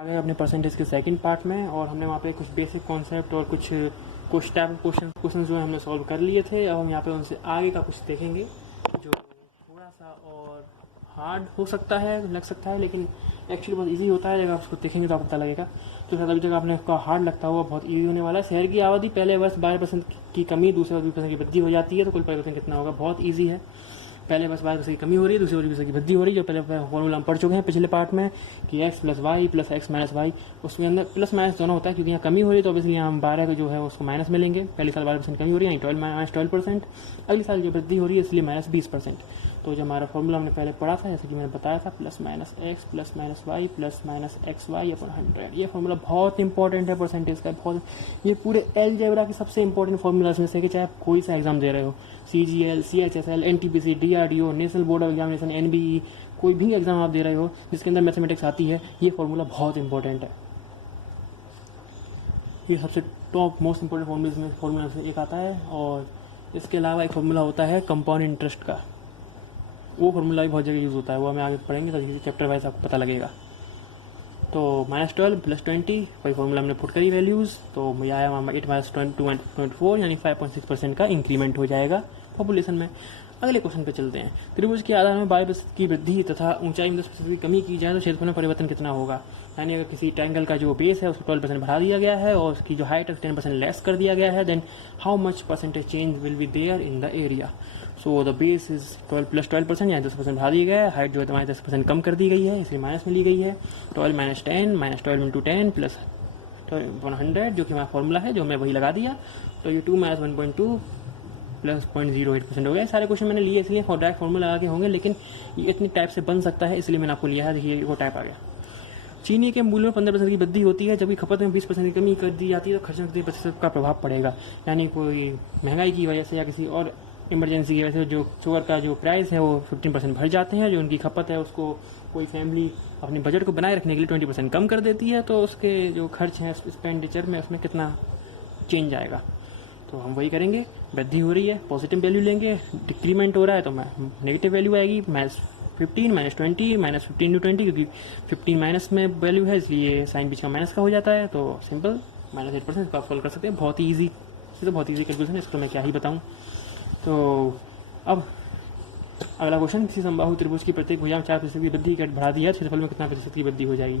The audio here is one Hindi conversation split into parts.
आ गए अपने परसेंटेज के सेकंड पार्ट में, और हमने वहाँ पे कुछ बेसिक कॉन्सेप्ट और कुछ टाइप क्वेश्चन जो है हमने सॉल्व कर लिए थे। अब हम यहाँ पे उनसे आगे का कुछ देखेंगे जो थोड़ा सा और हार्ड हो सकता है, लग सकता है, लेकिन एक्चुअली बहुत इजी होता है। जब आप उसको देखेंगे तो आपको पता लगेगा। तो शायद अभी तक आपने उसका हार्ड लगता हुआ बहुत इजी होने वाला है। शहर की आबादी पहले वर्ष 12% की कमी, दूसरे वर्ष 20% की वृद्धि हो जाती है, तो कुल परिवर्तन कितना होगा? बहुत ईजी है। पहले बस 12% की कमी हो रही है, दूसरी 20% की वृद्धि हो रही है। जो पहले फॉर्मूला हम पढ़ चुके हैं पिछले पार्ट में कि x plus y plus x minus y, उसके अंदर प्लस माइनस दोनों होता है, क्योंकि यहाँ कमी हो रही है तो ऑब्वियसली यहाँ हम 12 को जो है उसको माइनस में लेंगे। पहले साल 12% कमी हो रही है, 12%। अगले साल जो वृद्धि हो रही है इसलिए माइनस 20%। तो जो हमारा फॉर्मूला हमने पहले पढ़ा था, जैसे कि मैंने बताया था, plus minus x plus minus y plus minus x y upon 100, ये फॉर्मूला बहुत इंपॉर्टेंट है परसेंटेज का। बहुत, ये पूरे अलजेब्रा की सबसे इंपॉर्टेंट फॉर्मूला में से कि चाहे आप कोई सा एग्जाम दे रहे हो, CGL, CHSL, NTPC, DRDO, national board of examination, NBE, कोई भी एग्जाम आप दे रहे हो जिसके अंदर मैथमेटिक्स आती है, ये फॉर्मूला बहुत इंपॉर्टेंट है। ये सबसे टॉप मोस्ट इंपॉर्टेंट फॉर्मूला से एक आता है। और इसके अलावा एक फॉर्मूला होता है कंपाउंड इंटरेस्ट का, वो फॉर्मूला भी बहुत जगह यूज़ होता है, वो हमें आगे पढ़ेंगे तो चैप्टर वाइज आपको पता लगेगा। तो -12 प्लस 20 वही फॉर्मूला हमने पुट करी वैल्यूज़, तो मुझे आया 8 माइनस 2.4 यानी 5.6% का इंक्रीमेंट हो जाएगा पॉपुलेशन में। अगले क्वेश्चन पे चलते हैं। त्रिभुज के आधार में 12% की वृद्धि तथा ऊंचाई में 10% की कमी की जाए तो क्षेत्रफल में परिवर्तन कितना होगा? यानी अगर किसी ट्रायंगल का जो बेस है उसको 12% बढ़ा दिया गया है और उसकी जो हाइट है 10% लेस कर दिया गया है, then how much percentage change will be there in the area? So the base is 12 plus 12% यानी 10% बढ़ा दिया गया है। हाइट जो है तुम्हारी 10% कम कर दी गई है, इसलिए माइनस में ली गई है। 12 माइनस 10 माइनस 12 इंटू 10 प्लस 100, जो कि हमारा फॉर्मूला है, जो मैं वही लगा दिया। तो ये 2 माइनस 1.2 प्लस 0.08% हो गया। सारे क्वेश्चन मैंने लिए इसलिए डायरेक्ट फॉर्मूला लगा के होंगे, लेकिन ये इतनी टाइप से बन सकता है इसलिए मैंने आपको लिया है। देखिए वो टाइप आ गया। चीनी के मूल्य में 15% की वृद्धि होती है, जबकि खपत में 20% की कमी कर दी जाती है, तो खर्च में 30% का प्रभाव पड़ेगा। यानी कोई महंगाई की वजह से या किसी और इमरजेंसी की वजह से जो शुगर का जो प्राइस है वो 15% बढ़ जाते हैं, जो उनकी खपत है उसको कोई फैमिली अपने बजट को बनाए रखने के लिए 20% कम कर देती है, तो उसके जो खर्च है एक्सपेंडिचर में उसमें कितना चेंज आएगा। तो हम वही करेंगे। वृद्धि हो रही है, पॉजिटिव वैल्यू लेंगे, डिक्रीमेंट हो रहा है तो नेगेटिव वैल्यू आएगी। -15 -20 -15 इंटू 20, क्योंकि 15 माइनस में वैल्यू है इसलिए साइन बीच का माइनस का हो जाता है, तो सिंपल -8% इसको आप सॉल्व कर सकते हैं। बहुत ही ईजी, तो बहुत ईजी कैलकुलेशन है, इसको मैं क्या ही बताऊँ। तो अब अगला क्वेश्चन, किसी समबाहु त्रिभुज की प्रत्येक भुजा में 4% की वृद्धि बढ़ा दी है, क्षेत्रफल में कितना प्रतिशत की वृद्धि हो जाएगी?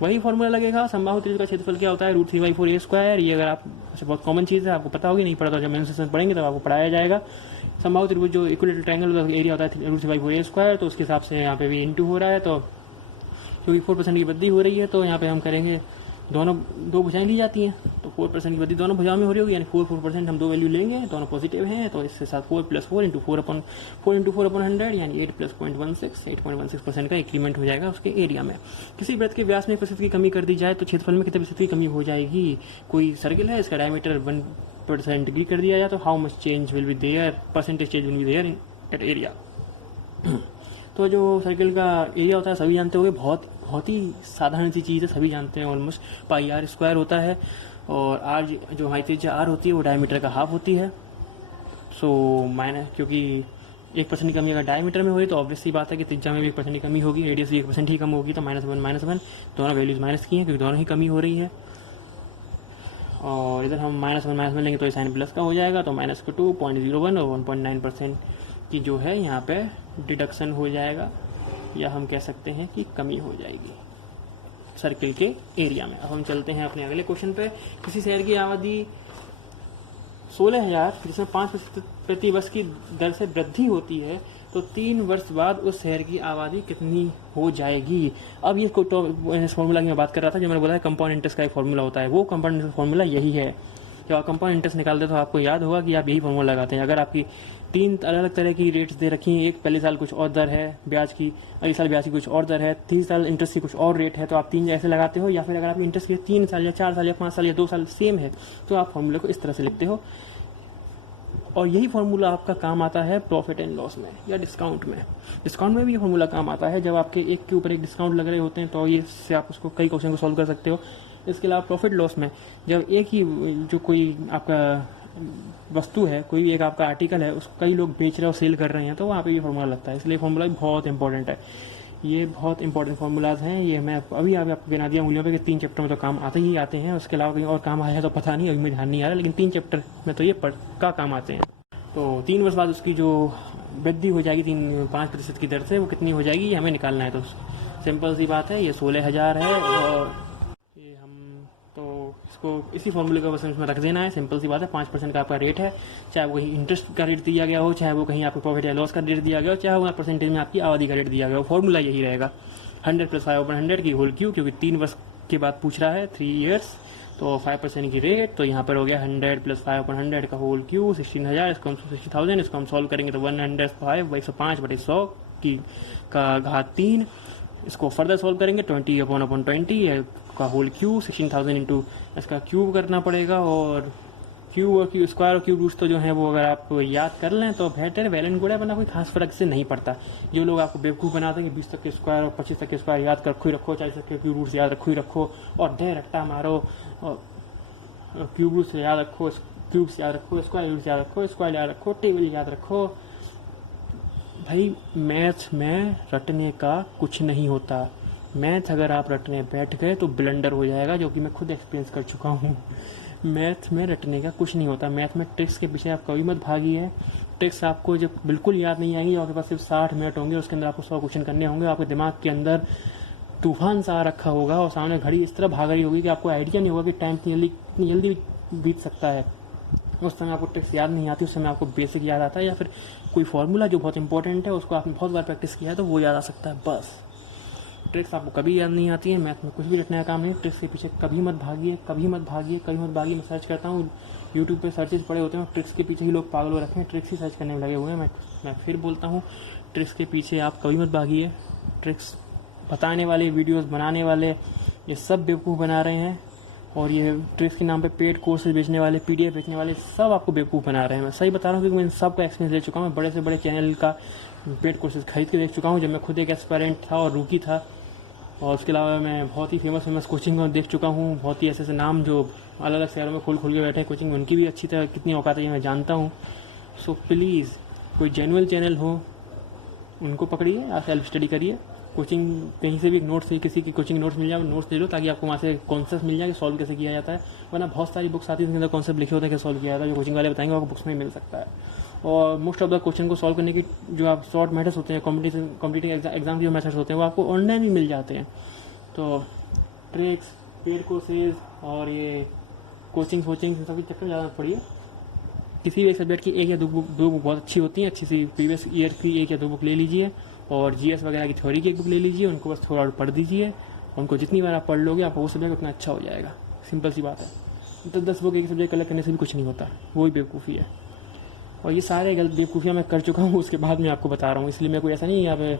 वही फॉर्मूला लगेगा। समबाहु त्रिभुज का क्षेत्रफल क्या होता है? √3/4a²। ये अगर आप बहुत कॉमन चीज़ है, आपको पता होगी, नहीं पढ़ा तो जब मेन सेशन पढ़ेंगे तब आपको पढ़ाया जाएगा। समबाहु त्रिभुज जो इक्विलेटरल ट्रायंगल का एरिया होता है √3/4a², तो उसके हिसाब से यहाँ पे भी इंटू हो रहा है। तो क्योंकि 4% की वृद्धि हो रही है तो यहाँ पे हम करेंगे, दोनों दो भुजाएं ली जाती हैं, तो 4% की वृद्धि दोनों भुजाओं में हो रही होगी, यानी 4% हम दो वैल्यू लेंगे, दोनों पॉजिटिव हैं, तो इसके साथ 4 + 4 इंटू 4/100 यानी 8 + 8.16% का इंक्रीमेंट हो जाएगा उसके एरिया में। किसी वृत्त के व्यास में 1% की कमी कर दी जाए तो क्षेत्रफल में कितने प्रतिशत की कमी हो जाएगी? कोई सर्किल है, इसका डायमीटर 1% की कर दिया जाए तो how much change will be there, percentage change will be there in at area. तो जो सर्किल का एरिया होता है सभी जानते होंगे, बहुत ही साधारण सी चीज़ है, सभी जानते हैं ऑलमोस्ट। πr² होता है, और r जो हमारी त्रिज्या r होती है वो डायमीटर का हाफ होती है। सो माइनस, क्योंकि 1% की कमी अगर डायमीटर में हुई तो ऑब्वियस सी बात है कि त्रिज्या में भी 1% की कमी होगी, रेडियस भी 1% ही कम होगी, तो -1 दोनों वैल्यूज माइनस की हैं क्योंकि दोनों ही कमी हो रही है। और इधर हम -1 लेंगे तो साइन प्लस का हो जाएगा, तो -2 0.01 और 1.9% की जो है यहाँ पे डिडक्शन हो जाएगा, या हम कह सकते हैं कि कमी हो जाएगी सर्किल के एरिया में। अब हम चलते हैं अपने अगले क्वेश्चन पे। किसी शहर की आबादी 16,000 जिसमें 5% प्रति वर्ष की दर से वृद्धि होती है, तो 3 वर्ष बाद उस शहर की आबादी कितनी हो जाएगी? अब ये फॉर्मूला की मैं बात कर रहा था, जो मैंने बोला है कंपाउंड इंटरेस्ट का एक फॉर्मूला होता है, वो कंपाउंड इंटरेस्ट फॉर्मूला यही है। जब आप कंपाउंड इंटरेस्ट निकालते तो आपको याद होगा कि आप यही फॉर्मूला लगाते हैं। अगर आपकी 3 अलग अलग तरह की रेट्स दे रखी हैं, एक पहले साल कुछ और दर है ब्याज की, अगले साल ब्याज की कुछ और दर है, 3 साल इंटरेस्ट की कुछ और रेट है, तो आप 3 ऐसे लगाते हो। या फिर अगर आपकी इंटरेस्ट की 3 साल या 4 साल या 5 साल या 2 साल सेम है, तो आप फॉर्मूले को इस तरह से लिखते हो। और यही फॉर्मूला आपका काम आता है प्रॉफिट एंड लॉस में या डिस्काउंट में। डिस्काउंट में भी ये फॉर्मूला काम आता है, जब आपके एक के ऊपर एक डिस्काउंट लग रहे होते हैं, तो ये से आप उसको कई क्वेश्चन को सॉल्व कर सकते हो। इसके अलावा प्रॉफिट लॉस में जब एक ही जो कोई आपका वस्तु है, कोई भी एक आपका आर्टिकल है, उसको कई लोग बेच रहे और सेल कर रहे हैं, तो वहाँ पे ये फॉर्मूला लगता है। इसलिए फॉर्मूला भी बहुत इंपॉर्टेंट है। ये बहुत इंपॉर्टेंट फार्मूलाज हैं। ये मैं अभी आपको गिना दिया उंगलियों पे कि 3 चैप्टर में तो काम आते ही आते हैं, उसके अलावा कहीं और काम आया है तो पता नहीं, अभी मुझे ध्यान नहीं आ रहा, लेकिन 3 चैप्टर में तो ये पक्का काम आते हैं। तो 3 वर्ष बाद उसकी जो वृद्धि हो जाएगी 5% की दर से, वो कितनी हो जाएगी ये हमें निकालना है। तो सिंपल सी बात है, ये 16,000 है और ये हम तो इसको इसी फॉर्मूले का बस इसमें रख देना है। सिंपल सी बात है, 5% का आपका रेट है, चाहे वो कहीं इंटरेस्ट का रेट दिया गया हो, चाहे वो कहीं आपको प्रॉफिट या लॉस का रेट दिया गया हो, चाहे वो परसेंटेज में आपकी आबादी का रेट दिया गया हो, फॉर्मूला यही रहेगा 100 + 5/100 की होल क्यू, क्योंकि 3 वर्ष के बाद पूछ रहा है, 3 ईयर्स, तो 5% की रेट, तो यहाँ पर हो गया 100 + 5/100 का होल क्यू 16,000, इसको हम 60,000, इसको हम सॉल्व करेंगे तो 105/105 की का घात 3, इसको फर्दर सॉल्व करेंगे 20/20 का होल क्यू 16,000 इंटू इसका क्यूब करना पड़ेगा, और क्यूब और क्यू स्क्वायर और क्यूब रूट्स तो जो है वो अगर आप याद कर लें तो बेहतर, वेल एंड गुड है, वरना कोई खास फर्क से नहीं पड़ता। जो लोग आपको बेवकूफ़ बनाते हैं कि 20 तक के स्क्वायर और 25 तक के स्क्वायर याद कर रखो ही रखो, 40 तक के क्यूब रूट्स याद रखो ही रखो, और डे रट्टा मारो, और क्यूब रूट्स याद रखो, क्यूब्स याद रखो, स्क्वायर रूट्स याद रखो, स्क्वायर याद रखो, टेबल याद रखो। भाई मैथ में रटने का कुछ नहीं होता। मैथ अगर आप रटने बैठ गए तो ब्लंडर हो जाएगा, जो कि मैं खुद एक्सपीरियंस कर चुका हूँ। मैथ में रटने का कुछ नहीं होता। मैथ में ट्रिक्स के पीछे आप कभी मत भागिए। ट्रिक्स आपको जब बिल्कुल याद नहीं आएंगी, आपके पास सिर्फ 60 मिनट होंगे, उसके अंदर आपको 100 क्वेश्चन करने होंगे, आपके दिमाग के अंदर तूफान सा रखा होगा और सामने घड़ी इस तरह भाग रही होगी कि आपको आइडिया नहीं होगा कि टाइम कितनी जल्दी बीत सकता है। उस समय आपको ट्रिक्स याद नहीं आती, उस समय आपको बेसिक याद आता है, या फिर कोई फार्मूला जो बहुत इंपॉर्टेंट है उसको आपने बहुत बार प्रैक्टिस किया है तो वो याद आ सकता है। बस ट्रिक्स आपको कभी याद नहीं आती है। मैथ में कुछ भी रटने का काम नहीं। ट्रिक्स के पीछे कभी मत भागिए, कभी मत भागिए, कभी मत भागिए। मैं सर्च करता हूँ, यूट्यूब पे सर्चेस पड़े होते हैं, ट्रिक्स के पीछे ही लोग पागल हो रखे हैं, ट्रिक्स ही सर्च करने में लगे हुए हैं। मैं फिर बोलता हूँ, ट्रिक्स के पीछे आप कभी मत भागिए। ट्रिक्स बताने वाले, वीडियोस बनाने वाले, ये सब बेवकूफ़ बना रहे हैं, और ये ट्रिक्स के नाम पे पेड कोर्सेज बेचने वाले, PDF बेचने वाले, सब आपको बेवकूफ़ बना रहे हैं। मैं सही बता रहा हूँ, क्योंकि मैं सब का एक्सपीरियंस ले चुका हूँ। बड़े से बड़े चैनल का पेड कोर्सेज खरीद के देख चुका हूँ, जब मैं खुद एक एस्पायरेंट था और रूकी था। और उसके अलावा मैं बहुत ही फेमस कोचिंग को देख चुका हूँ, बहुत ही ऐसे ऐसे नाम जो अलग अलग शहरों में खोल के बैठे हैं कोचिंग में, उनकी भी अच्छी तरह कितनी औकात है ये मैं जानता हूँ। सो प्लीज़ कोई जेन्युइन चैनल हो उनको पकड़िए, आप सेल्फ स्टडी करिए। कोचिंग कहीं से भी नोट्स से, किसी की कोचिंग नोट्स मिल जाए, नोट्स ले लो, ताकि आपको वहाँ से कॉन्सेप्ट मिल जाए कि सॉल्व कैसे किया जाता है। वरना बहुत सारी बुक्स आती है, उसके अंदर कॉन्सेप्ट लिखे होते हैं कि सॉल्व किया जाता है, जो कोचिंग वाले बताएंगे आपको बुक्स में मिल सकता है। और मोस्ट ऑफ द क्वेश्चन को सॉल्व करने की जो आप शॉर्ट मेथड्स होते हैं, कॉम्पिटिटिव एग्जाम के जो मेथड्स होते हैं, वो आपको ऑनलाइन भी मिल जाते हैं। तो ट्रिक्स, पेड कोर्सेज और ये कोचिंग सब के चक्कर ज़्यादा पड़िए। किसी भी एक सब्जेक्ट की 1 या 2 बुक बहुत अच्छी होती हैं, अच्छी सी प्रीवियस ईयर की 1 या 2 बुक ले लीजिए, और GS वगैरह की थ्योरी की 1 बुक ले लीजिए, उनको बस थोड़ा पढ़ दीजिए। उनको जितनी बार आप पढ़ लोगे आपको वो सब्जेक्ट उतना अच्छा हो जाएगा। सिंपल सी बात है। तो 10 बुक एक सब्जेक्ट अलग करने से भी कुछ नहीं होता, वही बेवकूफ़ी है। और ये सारे गलत बेवकूफ़ियाँ मैं कर चुका हूँ, उसके बाद मैं आपको बता रहा हूँ। इसलिए मैं कोई ऐसा नहीं है यहाँ पे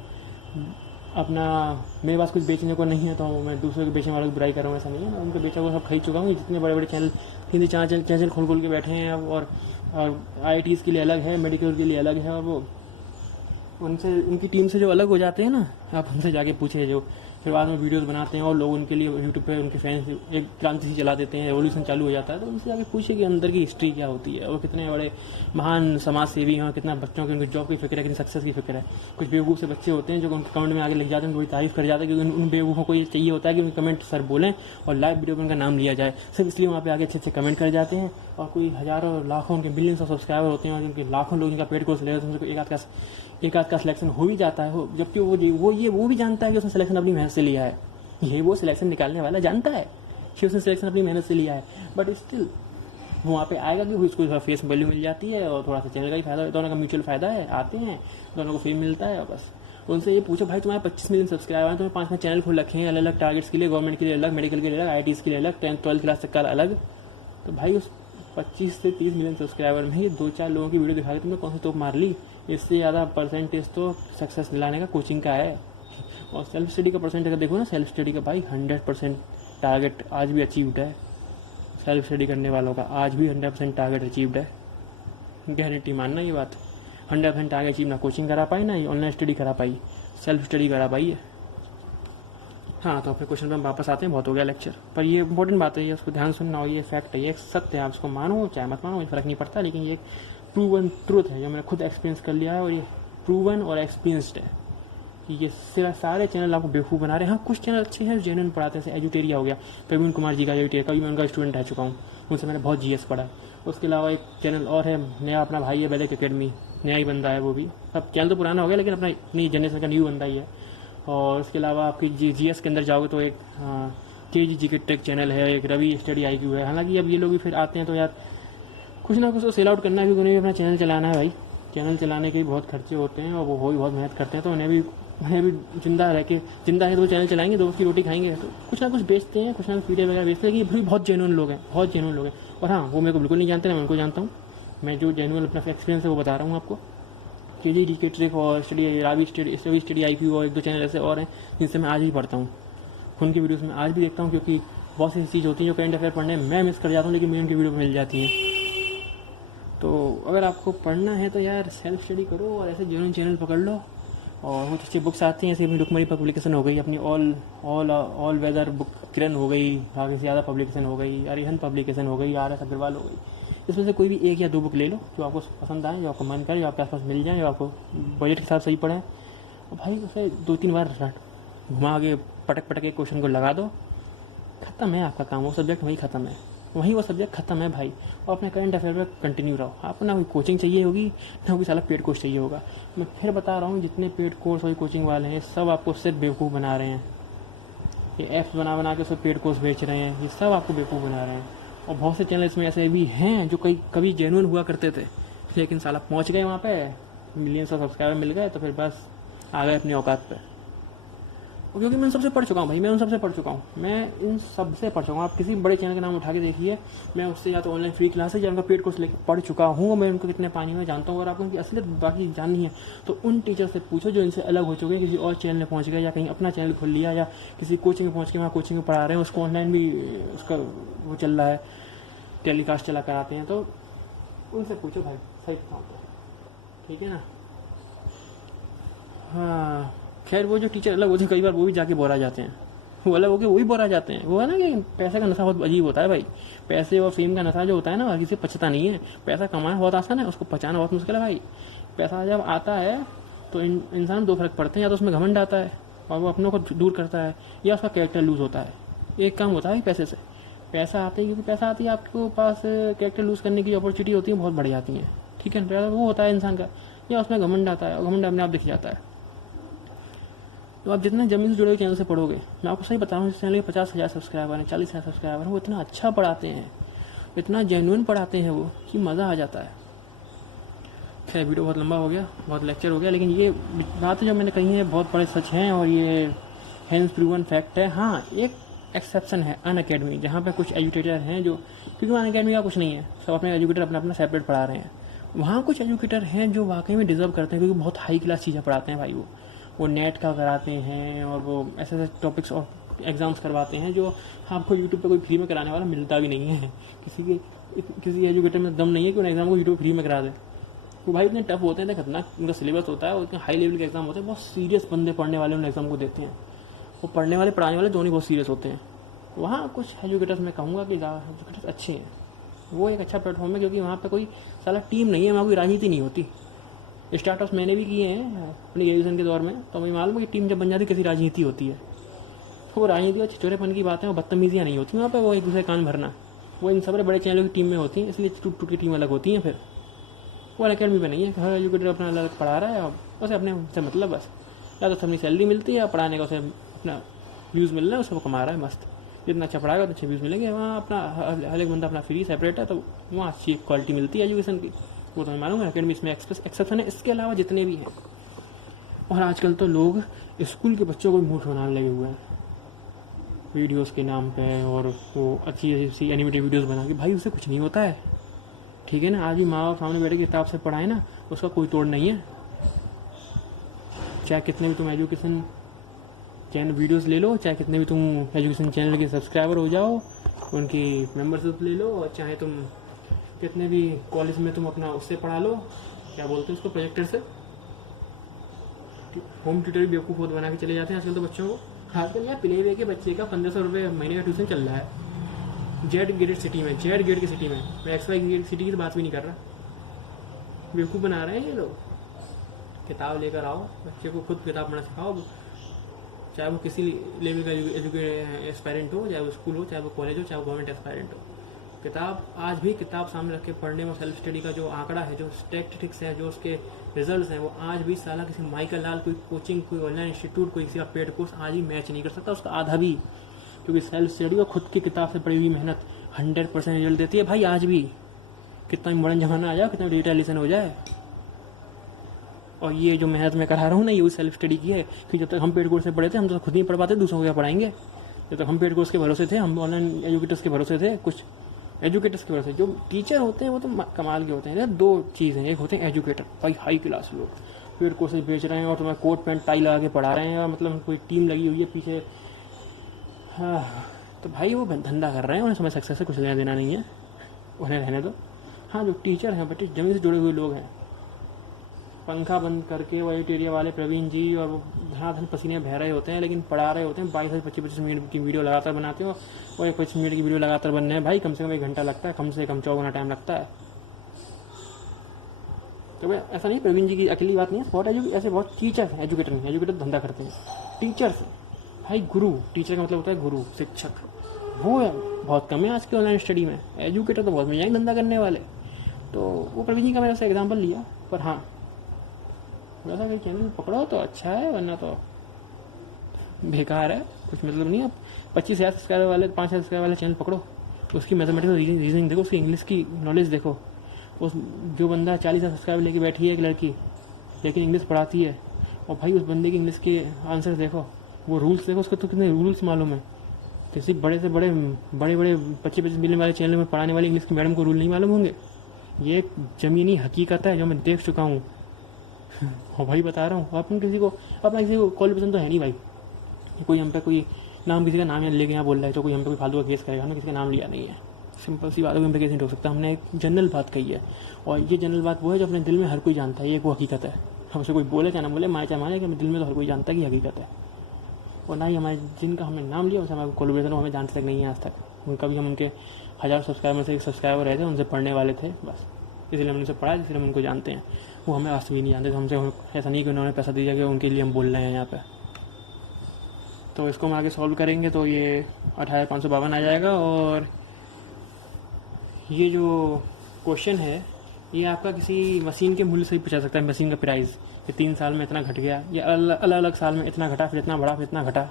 अपना, मेरे पास कुछ बेचने को नहीं है तो मैं दूसरे के बेचने वालों की बुराई कर रहा हूँ, ऐसा नहीं है। मैं उनके बेचा हुआ सब खरीद चुका हूँ। जितने बड़े बड़े चैनल, हिंदी चैनल खोल के बैठे हैं अब, और IITs के लिए अलग है, मेडिकल के लिए अलग है, और वो उनसे, उनकी टीम से जो अलग हो जाते हैं ना, आप उनसे जाके पूछे, जो फिर बाद में वीडियोस बनाते हैं और लोग उनके लिए यूट्यूब पे उनके फैंस एक क्रांति सी चला देते हैं, रेवोल्यूशन चालू हो जाता है, तो उनसे जाके पूछिए कि अंदर की हिस्ट्री क्या होती है, और कितने बड़े महान समाज सेवी हैं, कितना बच्चों की उनकी जॉब की फिक्र है, कितनी सक्सेस की फिक्र है। कुछ बेवकूफ़ से बच्चे होते हैं जो उनके कमेंट में आगे लग जाते हैं, उनकी तारीफ कर जाते हैं, क्योंकि उन बेवकूफ़ों को ये चाहिए होता है कि उनके कमेंट सर बोलें और लाइव वीडियो में उनका नाम लिया जाए, सिर्फ इसलिए वहाँ पे आगे अच्छे अच्छे कमेंट कर जाते हैं। और कोई हज़ारों लाखों उनके बिलियंस ऑफ सब्सक्राइबर होते हैं, और उनके लाखों लोग इनका पेड कोर्स ले रहे हैं, तो एक आध का सिलेक्शन हो भी जाता है, जबकि वो भी जानता है कि उसने सिलेक्शन अपनी मेहनत से लिया है। ये वो सिलेक्शन निकालने वाला जानता है कि उसने सिलेक्शन अपनी मेहनत से लिया है, बट स्टिल वो वहाँ पे आएगा कि उसको थोड़ा फेस वैल्यू मिल जाती है, और थोड़ा सा चैनल का ही फायदा, दोनों का म्यूचुअल फायदा है, आते हैं दोनों को फेम मिलता है। और बस उनसे ये पूछो, भाई तुम्हारे 25 मिलियन सब्सक्राइबर हैं, तुम्हें 5 चैनल खोल रखे हैं अलग अलग टारगेट्स के लिए, गवर्नमेंट के लिए अलग, मेडिकल के लिए अलग, IITs के लिए अलग, 10th 12th क्लास तक का अलग, तो भाई उस 25 से 30 मिलियन सब्सक्राइबर में ये 2-4 लोगों की वीडियो दिखा के तुमने कौन सी तोप मार ली। इससे ज़्यादा परसेंटेज तो सक्सेस दिलाने का कोचिंग का है। और सेल्फ स्टडी का परसेंट अगर देखो ना, सेल्फ स्टडी का भाई 100% टारगेट आज भी अचीव्ड है। सेल्फ स्टडी करने वालों का आज भी 100% टारगेट अचीव्ड है, गारंटी मानना ये बात। 100% टारगेट अचीव ना कोचिंग करा पाई, ना ऑनलाइन स्टडी करा पाई, सेल्फ स्टडी करा पाई है। हाँ, तो अपने क्वेश्चन पे हम वापस आते हैं, बहुत हो गया लेक्चर, पर ये इंपॉर्टेंट बात है, ये उसको ध्यान सुनना हो, ये फैक्ट है, ये एक सत्य है, आप उसको मानो चाहे मत मानो, फर्क नहीं पड़ता, लेकिन ये एक प्रूवन ट्रूथ है जो मैंने खुद एक्सपीरियंस कर लिया है, और ये प्रूवन और एक्सपीरियंसड है। कि ये सारे चैनल आपको बेवकूफ़ बना रहे हैं। हाँ, कुछ चैनल अच्छे हैं जो जेन्युइन पढ़ाते हैं, जैसे एजुटेरिया हो गया, प्रवीण कुमार जी का एजुटेरिया का भी मैं उनका स्टूडेंट रह चुका हूँ, उनसे मैंने बहुत जीएस पढ़ा। उसके अलावा एक चैनल और है नया, अपना भाई है बैलेक एकेडमी, नया ही बंदा है वो भी, अब चैनल तो पुराना हो गया लेकिन अपनी जनरेशन का न्यू बंदा ही है। और उसके अलावा आपकी जीएस के अंदर जाओगे तो एक KG के टेक चैनल है, एक रवि स्टडी IQ है। हालांकि अब ये लोग भी फिर आते हैं तो यार कुछ ना कुछ तो सेल आउट करना है, क्योंकि उन्हें भी अपना चैनल चलाना है भाई। चैनल चलाने के भी बहुत खर्चे होते हैं और वो भी बहुत मेहनत करते हैं, तो उन्हें भी जिंदा है तो वो चैनल चलाएंगे, दोस्त की रोटी खाएंगे, तो कुछ ना कुछ बेचते हैं, कुछ ना कुछ वीडियो वगैरह बेचते हैं। लेकिन ये बहुत जेन्युइन लोग हैं, बहुत जेन्युइन लोग हैं। और हाँ, वो मेरे को बिल्कुल नहीं जानते ना, मैं उनको जानता हूँ। मैं जो जेन्युइन अपना एक्सपीरियंस है वो बता रहा हूँ आपको। KG के ट्रिक और रवि स्टडी IQ और 1-2 चैनल ऐसे और हैं जिनसे मैं आज भी पढ़ता हूँ, उनकी वीडियोस में आज भी देखता हूँ, क्योंकि बहुत सी चीज़ होती है जो करंट अफेयर पढ़ने में मैं मिस कर जाता हूँ, लेकिन मुझे उनकी वीडियो मिल जाती है। तो अगर आपको पढ़ना है तो यार सेल्फ स्टडी करो और ऐसे जेन्युइन चैनल पकड़ लो। और बहुत अच्छी बुक्स आती हैं, ऐसे अपनी डुकमरी पब्लिकेशन हो गई, अपनी ऑल वेदर बुक किरण हो गई, आगे से ज़्यादा पब्लिकेशन हो गई, अरिहंत पब्लिकेशन हो गई, RS अग्रवाल हो गई। इसमें से कोई भी 1 या 2 बुक ले लो जो आपको पसंद आए, जो आपको मन करे, जो आपके आसपास मिल जाए, जो आपको बजट के साथ सही पड़े, और भाई उसे 2-3 बार घुमा के पटक एक क्वेश्चन को लगा दो, खत्म है आपका काम। वो सब्जेक्ट वहीं ख़त्म है, वहीं वो सब्जेक्ट खत्म है भाई। और अपने करंट अफेयर में कंटिन्यू रहो। आपको ना कोई कोचिंग चाहिए होगी, ना कोई साला पेड कोर्स चाहिए होगा। मैं फिर बता रहा हूँ, जितने पेड कोर्स और कोचिंग वाले हैं सब आपको सिर्फ बेवकूफ़ बना रहे हैं। ये ऐप्स बना के उसमें पेड कोर्स बेच रहे हैं, ये सब आपको बेवकूफ़ बना रहे हैं। और बहुत से चैनल इसमें ऐसे भी हैं जो कभी जेन्युइन हुआ करते थे, लेकिन साला पहुँच गए वहाँ पे, मिलियंस ऑफ सब्सक्राइबर मिल गए, तो फिर बस आ गए अपनी औकात पर। क्योंकि मैं उन सबसे पढ़ चुका हूँ भाई, मैं इन सबसे पढ़ चुका हूँ। आप किसी बड़े चैनल का नाम उठा के देखिए, मैं उससे या तो ऑनलाइन फ्री क्लासेज या उनका पेड कोर्स लेकर पढ़ चुका हूँ। मैं उनको कितने पानी में जानता हूँ। और आपको उनकी असलियत बाकी जाननी है तो उन टीचर से पूछो जो इनसे अलग हो चुके हैं, किसी और चैनल में पहुँच गए, या कहीं अपना चैनल खोल लिया, या किसी कोचिंग में पहुँच के वहाँ कोचिंग में पढ़ा रहे हैं, उसको ऑनलाइन भी उसका वो चल रहा है, टेलीकास्ट चला कराते हैं, तो उनसे पूछो भाई, सही बताऊँ तो, ठीक है ना। हाँ खैर, वो जो टीचर अलग होते हैं, कई बार वो भी जाके बोरा जाते हैं, वो अलग होके वो भी बोरा जाते हैं। वो है ना कि पैसे का नशा बहुत अजीब होता है भाई। पैसे और फेम का नशा जो होता है ना, किसी पचता नहीं है। पैसा कमाना बहुत आसान है, उसको पचाना बहुत मुश्किल है भाई। पैसा जब आता है तो इंसान 2 फर्क पड़ते हैं, या तो उसमें घमंड आता है और वो अपनों को दूर करता है, या उसका कैरेक्टर लूज होता है। एक काम होता है पैसे से, पैसा आते ही, क्योंकि पैसा आती है आपके पास, कैरेक्टर लूज करने की अपॉर्चुनिटी होती है बहुत बढ़ जाती है, ठीक है। पैसा वो होता है इंसान का, या उसमें घमंड आता है, और घमंड अपने आप दिख जाता है। तो आप जितना जमीन से जुड़े हुए चैनल से पढ़ोगे, मैं आपको सही बता रहा हूँ, इस चैनल के 50,000 सब्सक्राइबर हैं, 40,000 सब्सक्राइबर हैं, वो इतना अच्छा पढ़ाते हैं, इतना जेन्युइन पढ़ाते हैं वो, कि मज़ा आ जाता है। खैर, वीडियो बहुत लंबा हो गया, बहुत लेक्चर हो गया, लेकिन ये बातें जो मैंने कही हैं बहुत बड़े सच हैं, और ये हैंस प्रूवन फैक्ट है। हाँ, एक एक्सेप्शन है, अनअकैडमी, जहाँ पे कुछ एजुकेटर हैं जो, क्योंकि अनअकैडमी का कुछ नहीं है, सब अपने एजुकेटर अपना सेपरेट पढ़ा रहे हैं। वहाँ कुछ एजुकेटर हैं जो वाकई में डिजर्व करते हैं, क्योंकि बहुत हाई क्लास चीज़ें पढ़ाते हैं भाई। वो नेट का कराते हैं, और वो ऐसे टॉपिक्स और एग्ज़ाम्स करवाते हैं जो आपको यूट्यूब पे कोई फ्री में कराने वाला मिलता भी नहीं है। किसी एजुकेटर में दम नहीं है कि उन एग्ज़ाम को यूट्यूब फ्री में करा दे। वो भाई इतने टफ होते हैं, खतरनाक उनका सिलेबस होता है, और इतने हाई लेवल के एग्जाम होते हैं, बहुत सीरियस बंदे पढ़ने वाले उन एग्जाम को देते हैं। वो पढ़ने वाले पढ़ाने वाले दोनों बहुत सीरियस होते हैं। वहाँ कुछ एजुकेटर्स मैं कहूँगा कि एजुकेटर्स अच्छे हैं, वो एक अच्छा प्लेटफॉर्म है, क्योंकि वहाँ पे कोई साला टीम नहीं है, वहाँ कोई राजनीति नहीं होती। स्टार्टअप्स मैंने भी किए हैं अपने ग्रेजुएशन के दौर में, तो मुझे मालूम है कि टीम जब बन जाती कैसी राजनीति होती है। तो वो राजनीति और छिचोरेपन की बातें और बदतमीजियाँ नहीं होती वहाँ पे, वो एक दूसरे कान भरना, वो इन सब बड़े चैनलों की टीम में होती हैं, इसलिए टूट की टीम अलग होती हैं। फिर वो अकेडमी में नहीं है कि हर एजुकेटर अपना अलग पढ़ा रहा है और उसे अपने से मतलब बस, या तो अपनी सैलरी मिलती है, या पढ़ाने का उसे अपना व्यूज़ मिल रहा है, उसे वो कमा रहा है मस्त। जितना अच्छा पढ़ाएगा उतने अच्छे व्यूज़ मिलेंगे। वहाँ अपना हर एक बंदा अपना फ्री सेपरेट है, तो वहाँ अच्छी क्वालिटी मिलती है एजुकेशन की, वो तो मैं मालूम है। अकेडमी इसमें एक्सेप्शन है, इसके अलावा जितने भी हैं। और आजकल तो लोग स्कूल के बच्चों को मूर्ख बनाने लगे हुए हैं वीडियोस के नाम पे, और वो अच्छी अच्छी एनिमेटेड वीडियोस बना के। भाई उससे कुछ नहीं होता है, ठीक है ना। आज भी माँ बाप सामने बैठे किताब से पढ़ाए ना, उसका कोई तोड़ नहीं है। चाहे कितने भी तुम एजुकेशन चैनल वीडियोस ले लो, चाहे कितने भी तुम एजुकेशन चैनल के सब्सक्राइबर हो जाओ, उनकी मेंबरशिप ले लो, और चाहे तुम कितने भी कॉलेज में तुम अपना उससे पढ़ा लो, क्या बोलते हैं उसको, प्रोजेक्टर से। होम ट्यूटर भी बेवकूफ़ बहुत बना के चले जाते हैं आजकल तो बच्चों को। खासकर यार प्ले वे के बच्चे का 1500 रुपये महीने का ट्यूशन चल रहा है जेड ग्रेड सिटी में, जेड ग्रेड की सिटी में। मैं XY ग्रेड सिटी की तो बात भी नहीं कर रहा। बेवकूफ़ बना रहे हैं ये लोग। किताब लेकर आओ, बच्चे को खुद किताब पढ़ना सिखाओ, चाहे वो किसी लेवल का एस्पायरेंट हो, चाहे वो स्कूल हो, चाहे वो कॉलेज हो, चाहे वो गवर्नमेंट एस्पायरेंट हो। किताब आज भी किताब सामने रख के पढ़ने में सेल्फ स्टडी का जो आंकड़ा है, जो स्टैटिस्टिक्स है, जो उसके रिजल्ट्स हैं, वो आज भी साला किसी माइकल लाल, कोई कोचिंग, कोई ऑनलाइन इंस्टीट्यूट, कोई किसी का पेड कोर्स आज भी मैच नहीं कर सकता उसका आधा भी। क्योंकि सेल्फ स्टडी और खुद की किताब से पढ़ी हुई मेहनत 100% रिजल्ट देती है भाई। आज भी कितना मॉडर्न जमाना आ जाए, कितना डिजिटलाइजेशन हो जाए, और ये जो मेहनत मैं करा रहा हूँ ना, ये सेल्फ स्टडी की है। कि जब तक हम पेड कोर्स से पढ़े थे, हम तो खुद नहीं पढ़ पाते, दूसरों को क्या पढ़ाएंगे। जब तक हम पेड कोर्स के भरोसे थे, हम ऑनलाइन एजुकेटर्स के भरोसे थे, कुछ एजुकेटर्स के भरोसे। जो टीचर होते हैं वो तो कमाल के होते हैं। दो चीज़ हैं, एक होते हैं एजुकेटर, भाई हाई क्लास लोग, पेड कोर्सेज बेच रहे हैं और तुम्हें कोट पैंट टाई लगा के पढ़ा रहे हैं, मतलब कोई टीम लगी हुई है पीछे। हाँ, तो भाई वो धंधा कर रहे हैं, उन्हें समय सक्सेस से कुछ लेना देना नहीं है, उन्हें रहने दो। हाँ, जो टीचर हैं बेटे, जमीन से जुड़े हुए लोग हैं, पंखा बंद करके वाइट एरिया वाले प्रवीण जी, और वो धनाधन पसीने बह रहे होते हैं, लेकिन पढ़ा रहे होते हैं। 22 से 25 मिनट की वीडियो लगातार बनाते हो, और 25 मिनट की वीडियो लगातार बनने हैं भाई कम से कम 1 घंटा लगता है, कम से कम 4 गुना टाइम लगता है। तो भाई ऐसा नहीं, प्रवीण जी की अकेली बात नहीं है, बहुत ऐसे बहुत टीचर हैं, एजुकेटर नहीं, एजुकेटर धंधा करते हैं। टीचर्स भाई, गुरु, टीचर का मतलब होता है गुरु, शिक्षक, वो है बहुत कम है आज के ऑनलाइन स्टडी में। एजुकेटर तो बहुत मिल जाएंगे धंधा करने वाले। तो वो प्रवीण जी का मैंने ऐसा एग्जाम्पल लिया, पर हाँ वैसा कोई चैनल पकड़ो तो अच्छा है, वरना तो बेकार है, कुछ मतलब नहीं है। 25,000 सब्सक्राइबर वाले, 5,000 सब्सक्राइबर वाले चैनल पकड़ो, उसकी मैथमेटिक्स रीजनिंग देखो, उसकी इंग्लिश की नॉलेज देखो। उस जो बंदा 40,000 सब्सक्राइबर लेके बैठी है एक लड़की, लेकिन इंग्लिश पढ़ाती है, और भाई उस बंदे की इंग्लिश के आंसर देखो, वो रूल्स देखो, उसको तो कितने रूल्स मालूम है। किसी बड़े से बड़े 25-25 मिलियन वाले चैनल में पढ़ाने वाली इंग्लिश की मैडम को रूल नहीं मालूम होंगे। ये एक ज़मीनी हकीकत है जो मैं देख चुका हूँ। और भाई बता रहा हूँ, अपना किसी को क्वालिफिकेशन तो है नहीं भाई। कोई हम पे कोई नाम, किसी का नाम यहाँ लेके यहाँ बोल रहा है तो कोई हम पे कोई फालतू का केस करेगा, हमने किसी का नाम लिया नहीं है। सिंपल सी बात है, हम पे केस नहीं ठोक सकता। हमने एक जनरल बात कही है, और ये जनरल बात वो है जो अपने दिल में हर कोई जानता है, ये वो हकीकत है। हमसे कोई बोले क्या ना बोले, माए चाहे माने, कि दिल में तो हर कोई जानता है कि हकीकत है। और ना ही हमारे जिनका हमने नाम लिया उनसे हमारा कोलैबोरेशन हमें जानते तक नहीं है आज तक। उनका भी हम उनके 1000 सब्सक्राइबर से एक सब्सक्राइबर रहे थे, उनसे पढ़ने वाले थे बस, इसलिए हमने उनसे पढ़ा, इसलिए हम उनको जानते हैं। वो हमें आज भी नहीं जानते, तो हमसे ऐसा नहीं कि उन्होंने पैसा दिया कि उनके लिए हम बोल रहे हैं यहाँ पे। तो इसको हम आगे सॉल्व करेंगे तो ये 18,552 आ जाएगा। और ये जो क्वेश्चन है ये आपका किसी मशीन के मूल्य से भी पूछा सकता है। मशीन का प्राइस ये 3 साल में इतना घट गया, या अलग अलग साल में इतना घटा, फिर इतना बढ़ा, फिर इतना घटा,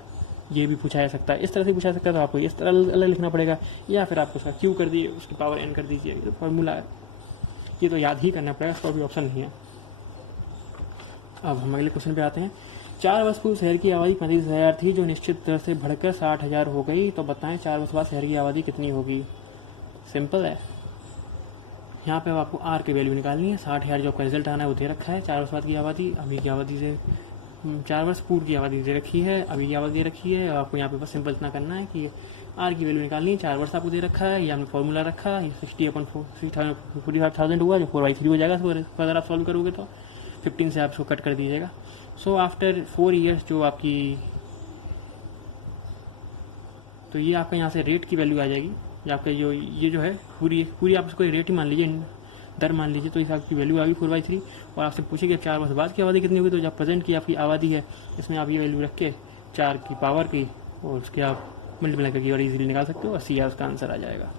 ये भी पूछा जा सकता है। इस तरह से पूछा सकता है, तो आपको इस तरह अलग लिखना पड़ेगा, या फिर आप उसका क्यू कर दिए, उसकी पावर n कर दीजिए। ये तो फॉर्मूला है, ये तो याद ही करना पड़ेगा, इसका भी ऑप्शन नहीं है। अब हम अगले क्वेश्चन पे आते हैं। 4 वर्ष पूर्व शहर की आबादी 35,000 थी, जो निश्चित दर से बढ़कर 60,000 हो गई, तो बताएं 4 वर्ष बाद शहर की आबादी कितनी होगी। सिंपल है, यहाँ पे अब आपको आर की वैल्यू निकालनी है। 60,000 जो आपका रिजल्ट आना है वो दे रखा है। 4 वर्ष बाद की आबादी, अभी की आबादी से 4 वर्ष पूर्व की आबादी दे रखी है, अभी की आबादी दे रखी है। और आपको यहाँ पे बस सिंपल इतना करना है कि आर की वैल्यू निकालनी है। 4 वर्ष आपको दे रखा है, ये हमने फॉर्मूला रखा है, 60/45,000 हुआ, जो 4/3 हो जाएगा। तो अगर आप सॉल्व करोगे तो 15 से आप इसको कट कर दीजिएगा। सो आफ्टर 4 ईयर्स जो आपकी, तो ये आपका यहाँ से रेट की वैल्यू आ जाएगी। आपका जो ये जो है पूरी आप इसको रेट ही मान लीजिए, दर मान लीजिए, तो इस आपकी वैल्यू आ गई 4/3। और आपसे पूछेगी 4 वर्ष बाद की आबादी कितनी होगी, तो जब प्रेजेंट की आपकी आबादी है इसमें आप ये वैल्यू रख के 4 की पावर की और उसके आप मल्टीप्लाई करके और इजीली निकाल सकते हो, और सी उसका आंसर आ जाएगा।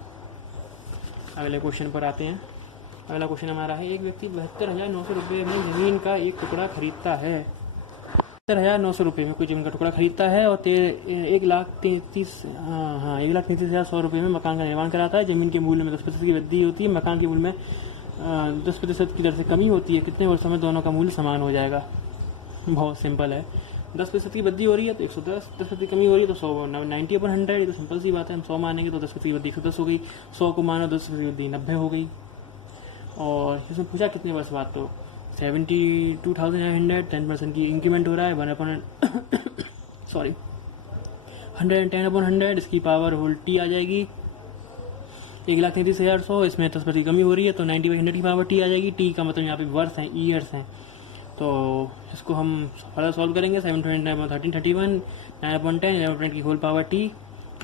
अगले क्वेश्चन पर आते हैं। अगला क्वेश्चन हमारा है, एक व्यक्ति 72,900 रुपये में ज़मीन का एक टुकड़ा खरीदता है। 72,900 रुपये में कोई जमीन का टुकड़ा खरीदता है और 1,33,100 रुपये में मकान का निर्माण कराता है। जमीन के मूल्य में 10% की वृद्धि होती है, मकान के मूल्य में 10% की दर से कमी होती है। कितने वर्षों में दोनों का मूल्य समान हो जाएगा। बहुत सिंपल है, 10% की वृद्धि हो रही है तो 110, 10% की कमी हो रही है तो 100, 90/100। ये तो सिंपल सी बात है, हम 100 मानेंगे तो 10% की वृद्धि 110 हो गई, 100 को मानो 10% की वृद्धि 90 हो गई। और इसमें पूछा कितने वर्ष बाद, तो 72,900, 10% की इंक्रीमेंट हो रहा है, 110/100, इसकी पावर होल टी आ जाएगी। 1,33,100, इसमें 10% की कमी हो रही है तो 90/100 की पावर टी आ जाएगी। टी का मतलब यहाँ पे वर्ष हैं, ईयर्स हैं। तो इसको हम फर्दर सॉल्व करेंगे। 729/13, 31, 9/10, 11% की होल पावर टी,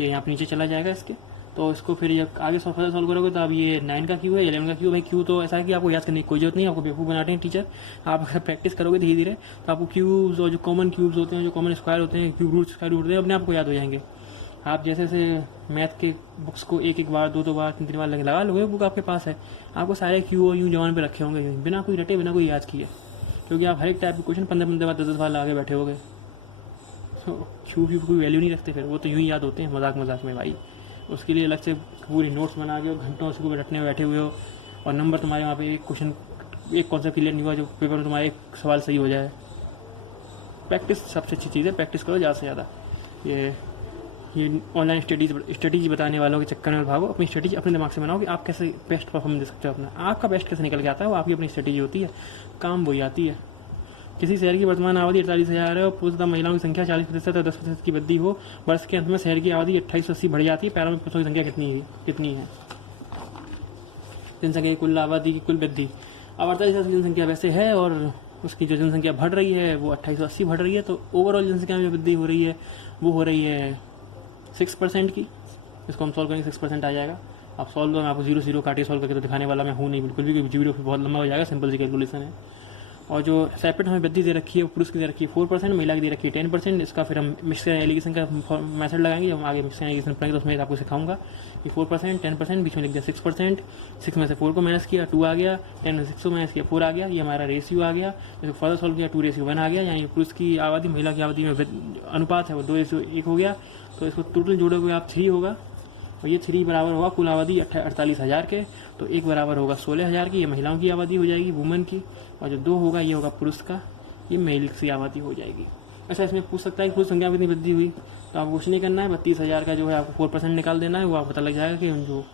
ये यहाँ पे नीचे चला जाएगा इसके। तो इसको फिर जब आगे फर्दर सॉल्व करोगे तो अब ये 9 का क्यू है, 11 का क्यू। भाई क्यू तो ऐसा है कि आपको याद करने की कोई जरूरत नहीं है, आपको बेवकूफ़ बनाते हैं टीचर। आप अगर प्रैक्टिस करोगे धीरे धीरे तो आपको क्यूब्स और जो कॉमन क्यूब्स होते हैं, जो कॉमन स्क्वायर होते हैं, क्यूब रूट स्क्वायर रूट होते हैं, अपने आपको याद हो जाएंगे। आप जैसे जैसे मैथ के बुक्स को एक एक बार, दो बार, तीन बार लगा लोगे, बुक आपके पास है, आपको सारे क्यू और यूँ जवान पे रखे होंगे, बिना कोई रटे, बिना कोई याद किए, क्योंकि आप हर एक टाइप के क्वेश्चन 15 बार 10 बार लगा बैठे होगे। तो क्यू की कोई वैल्यू नहीं रखते, फिर वो तो यूँ ही याद होते हैं मजाक मजाक में भाई। उसके लिए अलग से पूरी नोट्स बना के घंटों उसको रटने में बैठे हुए हो, और नंबर तुम्हारे वहाँ पे एक क्वेश्चन, एक कॉन्सेप्ट क्लियर नहीं हुआ, जो पेपर में तुम्हारा एक सवाल सही हो जाए। प्रैक्टिस सबसे अच्छी चीज़ है, प्रैक्टिस करो ज़्यादा से ज़्यादा। ये ऑनलाइन स्टडीज बताने वालों के चक्कर में भागो, अपनी स्ट्रेटेजी अपने दिमाग से बनाओ कि आप कैसे बेस्ट परफॉर्मेंस दे सकते हो अपना। आपका बेस्ट कैसे निकल के आता है वो आपकी अपनी स्ट्रेटेजी होती है, काम वही आती है। किसी शहर की वर्तमान आबादी 48,000 है और पुरुष महिलाओं की संख्या 40% और 10% की वृद्धि हो, वर्ष के अंत में शहर की आबादी 2880 बढ़ जाती है। पैरों में पुरुषों की संख्या कितनी है? जनसंख्या की कुल आबादी की कुल वृद्धि अब 48,000 की जनसंख्या वैसे है और उसकी जो जनसंख्या बढ़ रही है वो 2880 बढ़ रही है, तो ओवरऑल जनसंख्या में जो वृद्धि हो रही है वो हो रही है 6% की। इसको हम सॉल्व करेंगे, 6% आ जाएगा। आप सॉल्व करो, मैं आपको 0 काटे सॉल्व करके तो दिखाने वाला मैं हूँ नहीं बिल्कुल भी, क्योंकि वीडियो बहुत लंबा हो जाएगा, सिंपल सी कैलकुलेशन है। और जो सेपरेट हमें वृद्धि दे रखी है वो पुरुष की दे रखी है 4%, महिला की दे रखी है 10%। इसका फिर हम मिक्सर एलिगेशन का मेथड लगाएंगे, हम आगे मिक्सर एलिगेशन पढ़ेंगे तो उसमें आपको सिखाऊंगा कि 4%, 10%, बीच में लिख दिया 6%, 6 में से 4 को माइनस किया 2 आ गया, 10 में से 6 को माइनस किया 4 आ गया, ये हमारा रेशियो आ गया। जैसे फर्दर सॉल्व किया 2:1 आ गया, यानी पुरुष की आबादी महिला की आबादी में अनुपात है वो 2:1 हो गया। तो इसको टोटल जोड़ोगे आप 3 होगा, और ये 3 बराबर होगा कुल आबादी 48,000 के, तो 1 बराबर होगा 16,000 की, ये महिलाओं की आबादी हो जाएगी, वुमेन की, और जो 2 होगा ये होगा पुरुष का, ये मेल की आबादी हो जाएगी। अच्छा, इसमें पूछ सकता है कि पुरुष संख्या में कितनी वृद्धि हुई, तो आपको कुछ नहीं करना है, 32,000 का जो है आपको 4% निकाल देना है, वो आपको पता लग जाएगा कि जो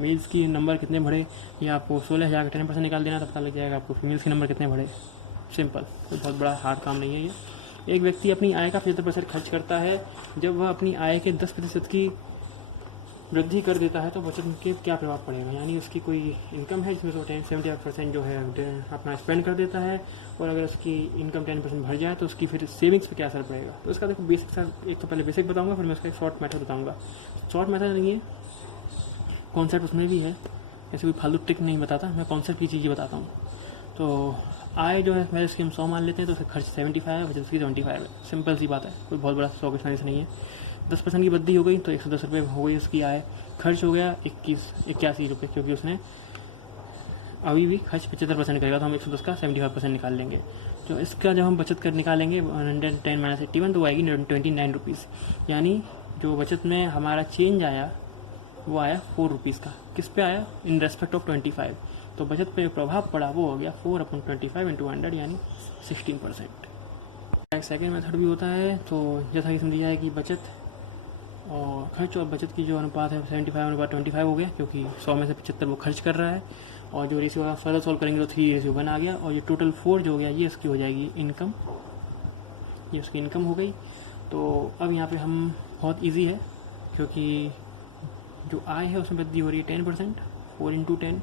मेल्स की नंबर कितने बढ़े, या आपको 16,000 का 10% निकाल देना, तो पता लग जाएगा आपको फीमेल्स के नंबर कितने बढ़े। सिंपल, कोई बहुत बड़ा हार्ड काम नहीं है ये। एक व्यक्ति अपनी आय का 75% खर्च करता है, जब वह अपनी आय के 10% की वृद्धि कर देता है तो बचत के क्या प्रभाव पड़ेगा। यानी उसकी कोई इनकम है जिसमें 75% जो है अपना स्पेंड कर देता है, और अगर उसकी इनकम 10% बढ़ जाए तो उसकी फिर सेविंग्स पे क्या असर पड़ेगा। तो इसका देखो बेसिक सा, एक तो पहले बेसिक बताऊंगा, फिर मैं उसका एक शॉर्ट मेथड बताऊंगा। शॉर्ट मेथड नहीं है, कॉन्सेप्ट उसमें भी है, ऐसे कोई फालतू ट्रिक नहीं बताता, मैं कॉन्सेप्ट की चीज़ें बताता हूँ। तो आय जो है पहले उसकी हम 100 मान लेते हैं, तो उसका खर्च 75 है, बचत उसकी 75 है। सिंपल सी बात है, कोई बहुत बड़ा 100 क्वेश्चन नहीं है। 10% की वृद्धि हो गई तो 110 रुपये हो गई उसकी आय। खर्च हो गया 81 रुपये, क्योंकि उसने अभी भी खर्च 75% करेगा, तो हम 110 का 75% निकाल लेंगे। तो इसका जब हम बचत कर निकालेंगे 110 माइनस 81 तो आएगी 29 रुपीज़। यानी जो बचत में हमारा चेंज आया वो आया 4 रुपीज़ का। किस पे आया? In respect of 25। तो बचत पे प्रभाव पड़ा वो हो गया 4/25 × 100 यानी 16%। एक सेकेंड मेथड भी होता है, तो जैसा कि समझिए है कि बचत और खर्च और बचत की जो अनुपात है 75/25 हो गया, क्योंकि 100 में से 75 वो खर्च कर रहा है, और जो रेशियो फर्दर सॉल्व करेंगे तो 3:1 आ गया, और ये टोटल 4 जो हो गया ये इसकी हो जाएगी इनकम, ये उसकी इनकम हो गई। तो अब यहाँ पे हम बहुत इजी है, क्योंकि जो आय है उसमें वृद्धि हो रही है 10%, 4 × 10,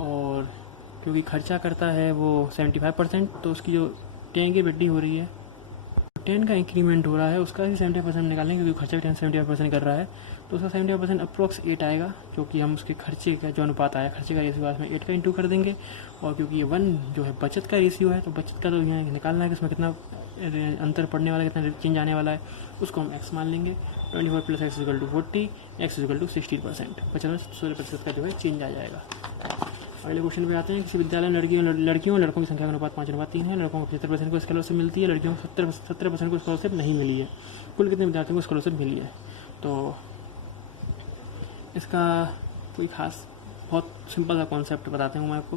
और क्योंकि खर्चा करता है वो 75%, तो उसकी जो 10 की वृद्धि हो रही है, 10 का इंक्रीमेंट हो रहा है, उसका भी 70% निकालेंगे, क्योंकि खर्चा भी 75% कर रहा है, तो उसका 75% अप्रोक्स 8 आएगा, क्योंकि हम उसके खर्चे का जो अनुपात आया, खर्चे का रेशियो में 8 का इंटू कर देंगे, और क्योंकि ये 1 जो है बचत का रेशियो है, तो बचत का तो यहाँ निकालना है कि उसमें कितना अंतर पड़ने वाला है, कितना चेंज आने वाला है, उसको हम x मान लेंगे। 24 + x = 40, x = 60%, 16% का जो है चेंज आ जाएगा। अगले क्वेश्चन पे आते हैं। किसी विद्यालय में लड़कियों और लड़कों की संख्या का अनुपात 5:3 है। लड़कों को 75% को स्कॉलरशिप मिलती है, लड़कियों को 70% को स्कॉलरशिप नहीं मिली है। कुल कितने विद्यार्थियों को स्कॉलरशिप मिली है? तो इसका कोई खास बहुत सिंपल सा कॉन्सेप्ट बताते हूँ मैं आपको।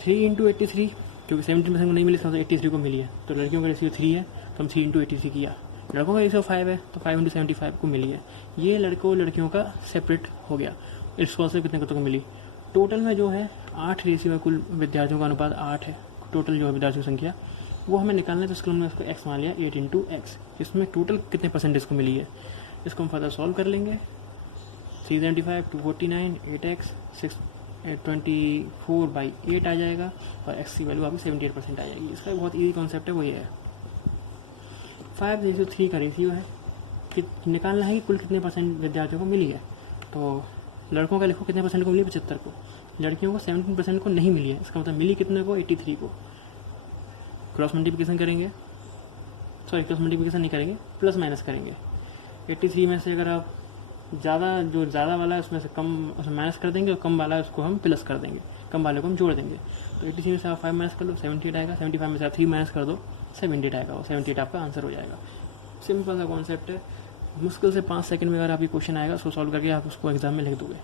3 × 83, क्योंकि 70% को नहीं मिली, 83 को मिली है, तो लड़कियों का रेशियो 3 है, तो हम 3 × 83 किया। लड़कों का रेशियो 5 है, तो 5 × 75 को मिली है। ये लड़कों लड़कियों का सेपरेट हो गया। स्कॉलरशिप कितने को मिली? टोटल में जो है 8 रेशियो है, कुल विद्यार्थियों का अनुपात 8 है, टोटल जो है विद्यार्थियों की संख्या वो हमें निकालना है, तो इसको हमने उसको x मान लिया, 8 × x। इसमें टोटल कितने परसेंटेज को मिली है, इसको हम फर्दर सॉल्व कर लेंगे। 375, 249, 8x, 624/8 आ जाएगा, और x की वैल्यू आपकी 78% आ जाएगी। इसका बहुत ईजी कॉन्सेप्ट है, वो ये है 5:3 का रेशियो है, निकालना है कि कुल कितने परसेंट विद्यार्थियों को मिली है। तो लड़कों का लिखो कितने परसेंट को मिली, 75 को। लड़कियों को 17% को नहीं मिली है, इसका मतलब मिली कितने को, 83 को। क्रॉस मल्टीप्लिकेशन करेंगे, सॉरी क्रॉस मल्टीप्लिकेशन नहीं करेंगे, प्लस माइनस करेंगे। 83 में से अगर आप जो ज़्यादा वाला है उसमें से कम उसमें माइनस कर देंगे और कम वाला है उसको हम प्लस कर देंगे, कम वाले को हम जोड़ देंगे। तो 83 में से आप 5 माइनस कर लो, 78 आएगा। 75 में से आप 3 माइनस कर दो, 78 आएगा। और 78 आपका आंसर हो जाएगा। सिंपल सा कॉन्सेप्ट है। मुश्किल से 5 सेकंड में अगर आपकी क्वेश्चन आएगा उसको सॉल्व करके आप उसको एग्जाम में लिख दोगे।